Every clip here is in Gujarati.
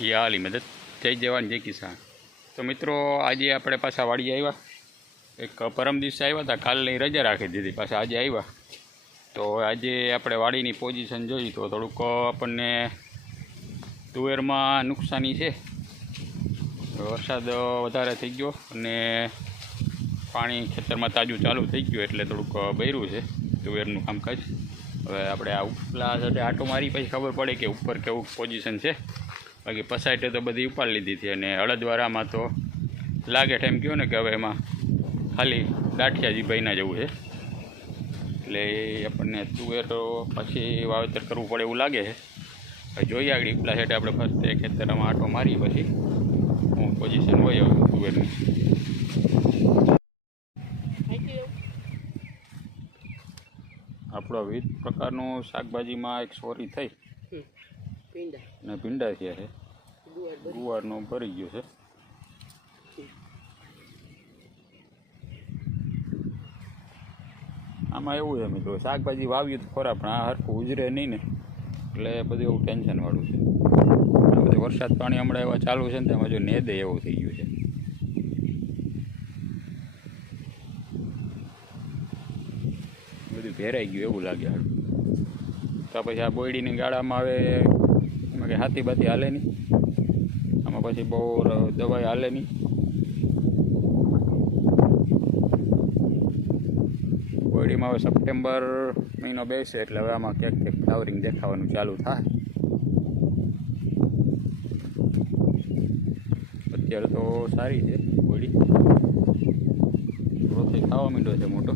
યા અલી મદદ જય જવાન જય કિસાન। તો મિત્રો આજે આપણે પાછા વાડી આવ્યા। એક પરમ દિવસે આવ્યા હતા, કાલની રજા રાખી દીધી, પાછા આજે આવ્યા। તો આજે આપણે વાડીની પોઝિશન જોઈ તો થોડુંક આપણને તુવેરમાં નુકસાની છે। વરસાદ વધારે થઈ ગયો અને પાણી ખેતરમાં તાજું ચાલુ થઈ ગયું એટલે થોડુંક બૈરું છે તુવેરનું કામકાજ। હવે આપણે આ ઉપલા સાથે આટો મારી પછી ખબર પડે કે ઉપર કેવું પોઝિશન છે। બાકી પસાઈટે તો બધી ઉપાડી લીધી હતી અને અડદવારામાં તો લાગે ટાઈમ કહો ને કે હવે એમાં ખાલી દાઠિયા જીભાઈના જવું છે, એટલે આપણને તુવેર પછી વાવેતર કરવું પડે એવું લાગે છે। હવે જોઈએ આગળ ઉપલા સાઈડે આપણે ફર્સ્ટ ખેતરમાં આટો મારી પછી હું પોઝિશન હોય તુવેરની। આપણો વિવિધ પ્રકારનું શાકભાજીમાં એક સોરી થઈ અને ભીંડા થયા છે, ગુવારનું ભરી ગયું છે। આમાં એવું છે મિત્રો, શાકભાજી વાવ્યું તો ખોરા પણ આ હરખું ઉજરે નહીં ને, એટલે બધું એવું ટેન્શનવાળું છે। આ બધું વરસાદ પાણી હમણાં એવા ચાલુ છે ને તેમાં જો નેદે એવું થઈ ગયું છે। બધું ભેરાઈ ગયું એવું લાગે હારું। તો પછી આ બોયડીની ગાળામાં હવે એમાં કંઈ હાથી બાથી હાલે નહીં, આમાં પછી બહુ દવાઈ હાલે નહીં। બોયડીમાં હવે સપ્ટેમ્બર મહિનો બેસે એટલે હવે આમાં ક્યાંક ક્યાંક ફ્લાવરિંગ દેખાવાનું ચાલુ થાય। અત્યારે તો સારી છે બોયડી, ગ્રોથ ખાવા માંડ્યો છે મોટો।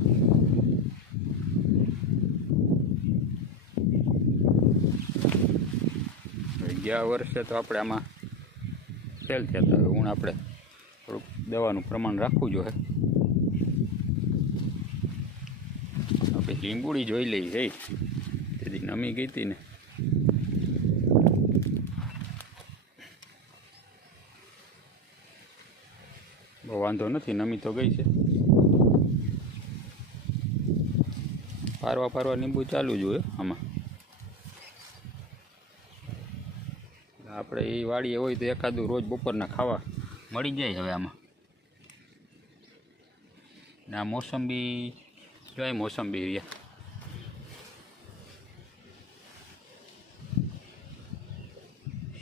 ગયા વર્ષે તો આપણે આમાં ફેલ થયા હતા, હું આપણે થોડુંક દવાનું પ્રમાણ રાખવું જોઈએ। આપણે લીંબુડી જોઈ લઈ જઈ તેથી નમી ગઈ હતી ને, બહુ વાંધો નથી, નમી તો ગઈ છે। પારવા લીંબુ ચાલુ જ હોય આમાં। આપણે એ વાડીએ હોય તો એકાદું રોજ બપોરના ખાવા મળી જાય હવે આમાં। ને આ મોસંબી જોઈ, મોસંબી રહ્યા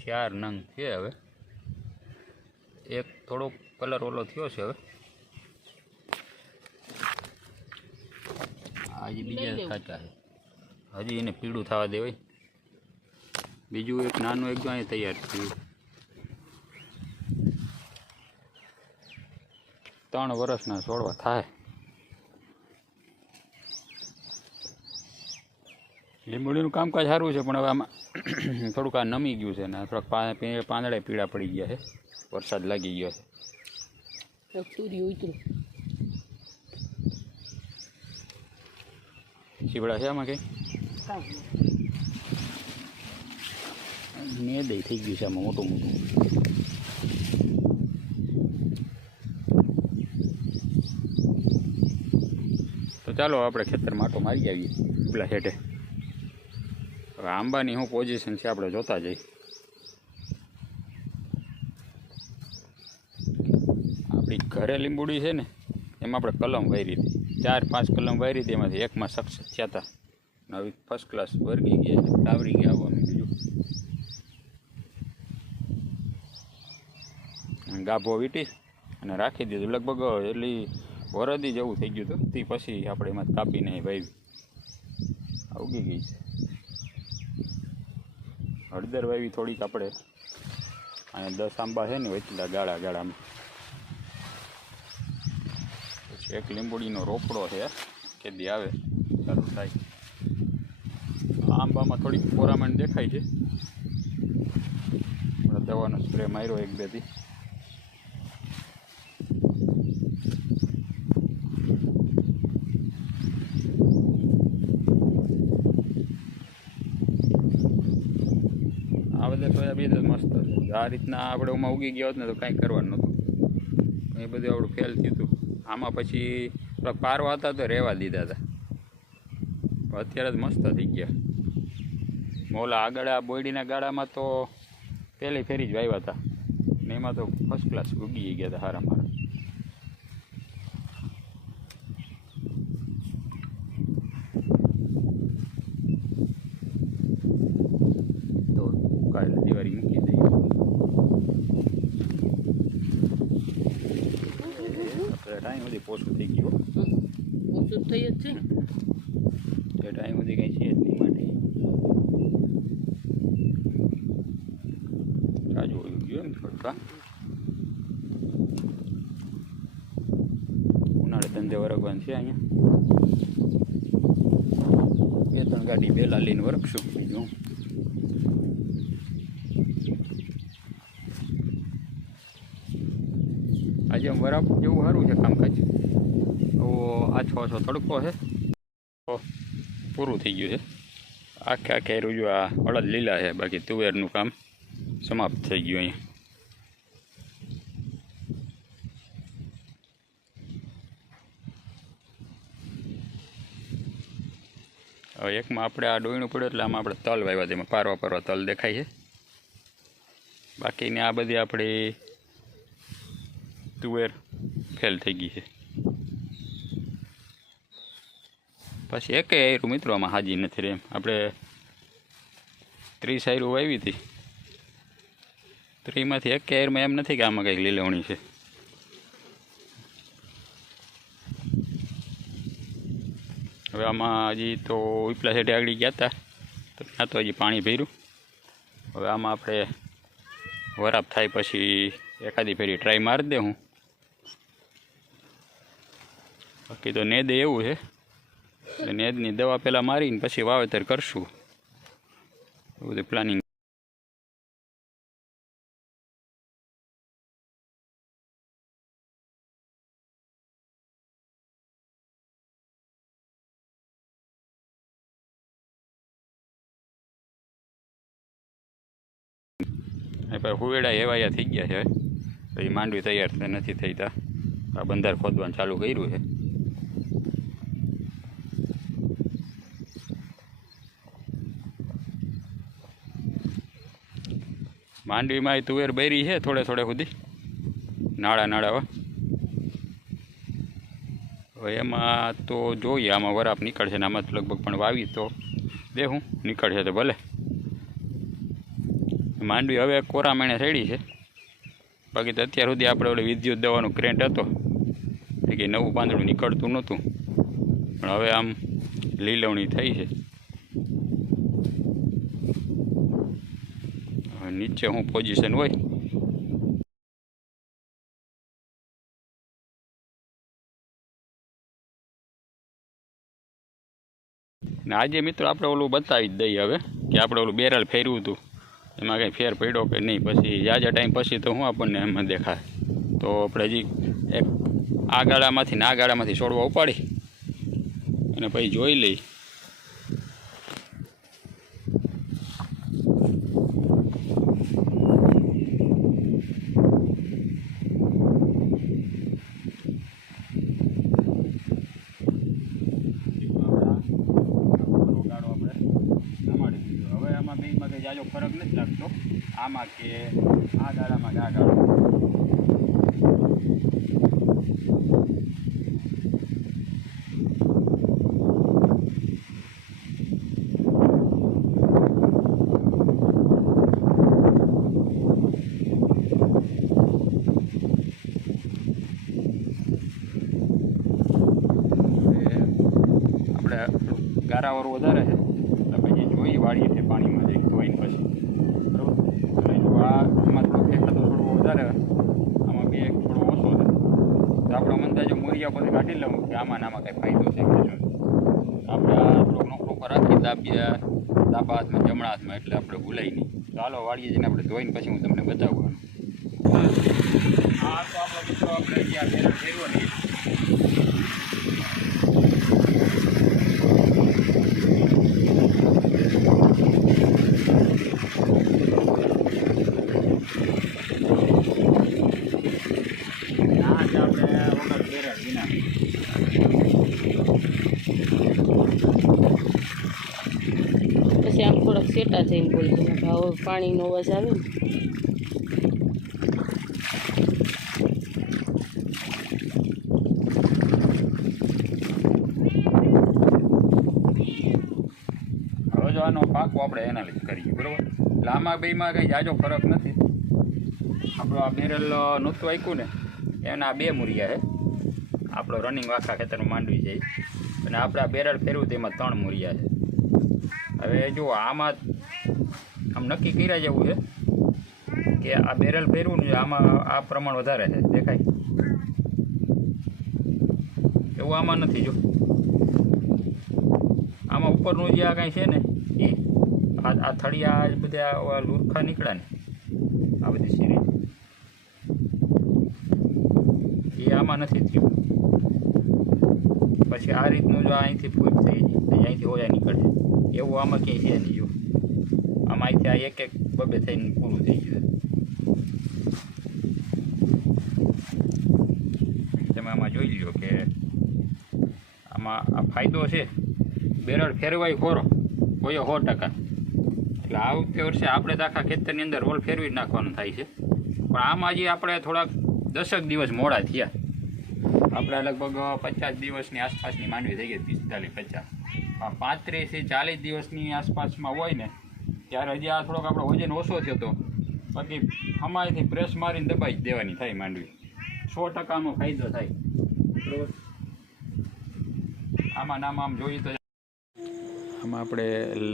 ચાર નંગ છે। હવે એક થોડોક કલર ઓલો થયો છે, હવે આજે બીજા કાચા છે, હજી એને પીળું થવા દેવાય। બીજું એક નાનું એક જો અહીં તૈયાર થયું, 3 વર્ષના છોડવા થાય। લીંબુડીનું કામકાજ સારું છે પણ હવે આમાં થોડુંક આ નમી ગયું છે ને થોડાક પાંદડા પીળા પડી ગયા છે, વરસાદ લાગી ગયો છે। ચીવડા છે આમાં કંઈ નેદે થઈ ગયું છે આમાં મોટું મોટું। તો ચાલો આપણે ખેતરમાં આટો મારી આવીએ ઉપલા હેઠે। હવે આંબાની શું પોઝિશન છે આપણે જોતા જઈએ। આપણી ઘરે લીંબુડી છે ને એમાં આપણે કલમ વારી હતી, 4-5 કલમ વારી હતી, એમાંથી એકમાં સક્સેસ થયા હતા। નવી ફર્સ્ટ ક્લાસ વર્ગી ગયા છે, ટાવરી ગયા આવવાનું બીજું। ગાભો વીટી અને રાખી દીધું, લગભગ એટલી વરદી જેવું થઈ ગયું હતું, તે પછી આપણે એમાં કાપીને વાવી ઉગી ગઈ છે। હળદર વાવી થોડીક આપણે, અને 10 આંબા છે ને એટલા ગાળામાં। પછી એક લીંબુડીનો રોપડો છે, કેદી આવે ચાલુ થાય। આંબામાં થોડીક પોરામણ દેખાય છે, દવાનો સ્પ્રે માર્યો 1-2 દી। આ બધા સોયાબીન જ મસ્ત છે। આ રીતના આપણે એમાં ઉગી ગયા હોત ને તો કાંઈ કરવાનું નહોતું, એ બધું આપણું ફેલ થયું હતું। આમાં પછી પારવા હતા તો રહેવા દીધા હતા, અત્યારે જ મસ્ત થઈ ગયા। મોલા આગળ આ બોયડીના ગાળામાં તો પહેલી ફેરી જ વાવ્યા હતા ને એમાં તો ફર્સ્ટ ક્લાસ ઉગી ગયા હતા સારા મારા. તો કાલે દિવાળી મૂકી દઈએ. ટાઈમ સુધી પોછું થઈ ગયું. ઓછું થઈ જ છે ને તે ટાઈમ સુધી કંઈ છે જ નહીં માટે તાજુ હોયું ગયું એમ થોડુંક. ઉનાળે ધંધે વરગવાનું છે અહીંયા. 2-3 ગાડી પહેલાં લઈને વરગશું બીજું. આજે આમ વરાપ જેવું સારું છે કામકાજ. આછો તડકો છે તો પૂરું થઈ ગયું છે. આખે રૂજુ આ અડદ લીલા છે, બાકી તુવેરનું કામ સમાપ્ત થઈ ગયું અહીંયા. હવે એકમાં આપણે આ ડોયણું પડ્યું એટલે આમાં આપણે તલ વાવ્યા, તેમાં પારવા તલ દેખાય છે. બાકીની આ બધી આપણી તુવેર ફેલ થઈ ગઈ છે. પછી એકે આયરું મિત્રો આમાં હાજી નથી રહે એમ. આપણે 30 આયરું વાવી હતી, 30માંથી એકે આયરમાં એમ નથી કે આમાં કંઈક લીલવણી છે. હવે આમાં હજી તો ઉપલા સાઈડે આગળ ગયા હતા તો ત્યાં તો હજી પાણી ભર્યું. હવે આમાં આપણે વરાપ થાય પછી એકાદી ફેરી ટ્રાય મારી દે હું. બાકી તો નેદ એવું છે એટલે નેદની દવા પહેલાં મારીને પછી વાવેતર કરશું, એવું બધું પ્લાનિંગ. હુવેડા એવાયા થઈ ગયા છે, પછી માંડવી તૈયાર નથી થઈતા. આ બંધાર ખોદવાનું ચાલુ કર્યું છે. માંડવીમાં તુવેર બૈરી છે થોડે સુધી નાળા. હવે એમાં તો જોઈએ, આમાં વરાપ નીકળશે ને આમાં તો લગભગ પણ વાવી તો દેવું નીકળશે તો ભલે. માંડવી હવે કોરા મહિને સડી છે, બાકી તો અત્યાર સુધી આપણે ઓલી વિદ્યુત દવાનો ક્રેન્ટ હતો એ કે નવું પાંદડું નીકળતું નહોતું, પણ હવે આમ લીલવણી થઈ છે. નીચે શું પોઝિશન હોય ને આજે મિત્રો આપણે ઓલું બતાવી જ દઈએ હવે કે આપણે ઓલું બેરલ ફેરવ્યું હતું એમાં કંઈ ફેર પડ્યો કે નહીં. પછી જાજા ટાઈમ પછી તો શું આપણને એમાં દેખાય. તો આપણે હજી એક આ ગાળામાંથી ને આ ગાળામાંથી છોડવા ઉપાડી અને પછી જોઈ લઈ. હવે આમાં બેમાં કંઈ જાજો ફરક નથી લાગતો, આમાં કે આ ગાળામાં કે આ ગાળામાં. ગારાવાળું વધારે છે એટલે પછી જોઈ વાળીએ છીએ પાણીમાં જઈ ધોઈને પછી, બરાબર. એટલે જો આમાં થોડોક એકાદો થોડો વધારે, આમાં બે થોડો ઓછો છે તો આપણો મંદા જો મોરિયા પછી કાઢી લઉં કે આમાં કંઈ ફાયદો છે કે શું. આપણે આ થોડોક નોકરો પર રાખી ડાબા હાથમાં જમણા હાથમાં, એટલે આપણે ભૂલાય નહીં. ચાલો વાળીએ જઈને આપણે ધોઈને પછી હું તમને બતાવું. હા તો આપણો મિત્રો આપણે ત્યાં ફેરવો નહીં. પછી આમ થોડાક સેટા થઈને બોલજો, પાણીનો અવાજ આવે ને આમાં બેમાં કંઈ જાજો ફરક નથી. આપણો આ બેરલ નહોતું આપ્યું ને એના 2 મૂરિયા છે. આપણો રનિંગ આખા ખેતરમાં માંડવી જાય અને આપણે આ બેરલ ફેરવું તેમાં 3 મૂરિયા છે. હવે જો આમાં આમ નક્કી કર્યા જેવું છે કે આ બેરલ ફેરવું ને આમાં આ પ્રમાણ વધારે છે, દેખાય એવું આમાં નથી. જો આમાં ઉપરનું જે આ કાંઈ છે ને એ આ થળિયા બધા લુરખા નીકળ્યા ને આ બધી સિરીઝ એ આમાં નથી થયું. પછી આ રીતનું જો અહીંથી ફૂટ થઈ જાય અહીંથી હોયા નીકળે એવું આમાં ક્યાંય છે નહીં. જો આમાં અહીંથી આ એક બબે થઈને પૂરું થઈ ગયું. તમે આમાં જોઈ લો કે આમાં આ ફાયદો છે બેરલ ફેરવાય ખોરો હોય 100%. એટલે આ વર્ષે આપણે તો આખા ખેતરની અંદર રોલ ફેરવી જ નાખવાનું થાય છે. પણ આમાં જે આપણે થોડાક 10 દિવસ મોડા થયા. આપણે લગભગ 50 દિવસની આસપાસની માંડવી થઈ ગઈ, 45-50. 35 થી 40 દિવસની આસપાસમાં હોય ને ત્યારે હજી આ થોડોક આપણો વજન ઓછો થયો હતો. બાકી હમારીથી પ્રેસ મારીને દબાઈ જ દેવાની થાય માંડવી. 100%નો ફાયદો થાય. બરાબર. આમાં નામ આમ જોઈએ તો આમાં આપણે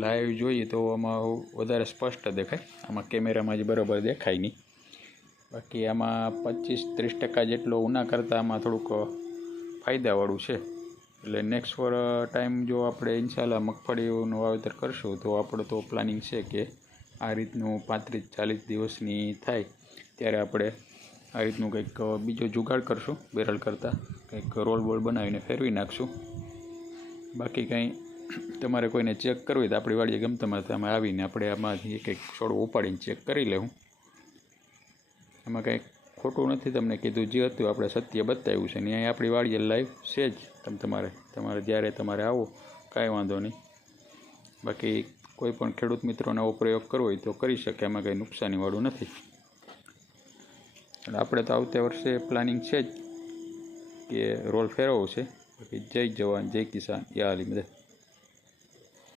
લાઈવ જોઈએ તો આમાં વધારે સ્પષ્ટ દેખાય. આમાં કેમેરામાં જ બરાબર દેખાય નહીં. બાકી આમાં 25-30% જેટલો ઉના કરતાં આમાં થોડુંક ફાયદાવાળું છે. એટલે નેક્સ્ટ ટાઈમ જો આપણે ઇન્શાલ્લાહ મગફળીનું વાવેતર કરશું તો આપણો તો પ્લાનિંગ છે કે આ રીતનું 35-40 દિવસની થાય ત્યારે આપણે આ રીતનું કંઈક બીજો જુગાડ કરશું. બેરલ કરતાં કંઈક રોલ બોલ બનાવીને ફેરવી નાખશું. બાકી કંઈ તમારે કોઈને ચેક કરવું હોય તો આપણી વાડીએ ગમતામાં તમે આવીને આપણે આમાંથી કંઈક છોડો ઉપાડીને ચેક કરી લેવું. એમાં કંઈક ખોટું નથી. તમને કીધું જે હતું આપણે સત્ય બતાવ્યું છે ને અહીં આપણી વાડીએ લાઈવ છે જ. તમારે જ્યારે તમારે આવો કાંઈ વાંધો નહીં. બાકી કોઈ પણ ખેડૂત મિત્રોને આવો પ્રયોગ કરવો હોય તો કરી શકે, એમાં કંઈ નુકસાનીવાળું નથી. એટલે આપણે તો આવતા વર્ષે પ્લાનિંગ છે જ કે રોલ ફેરવવો છે. બાકી જય જવાન જય કિસાન યા અલી મદદ.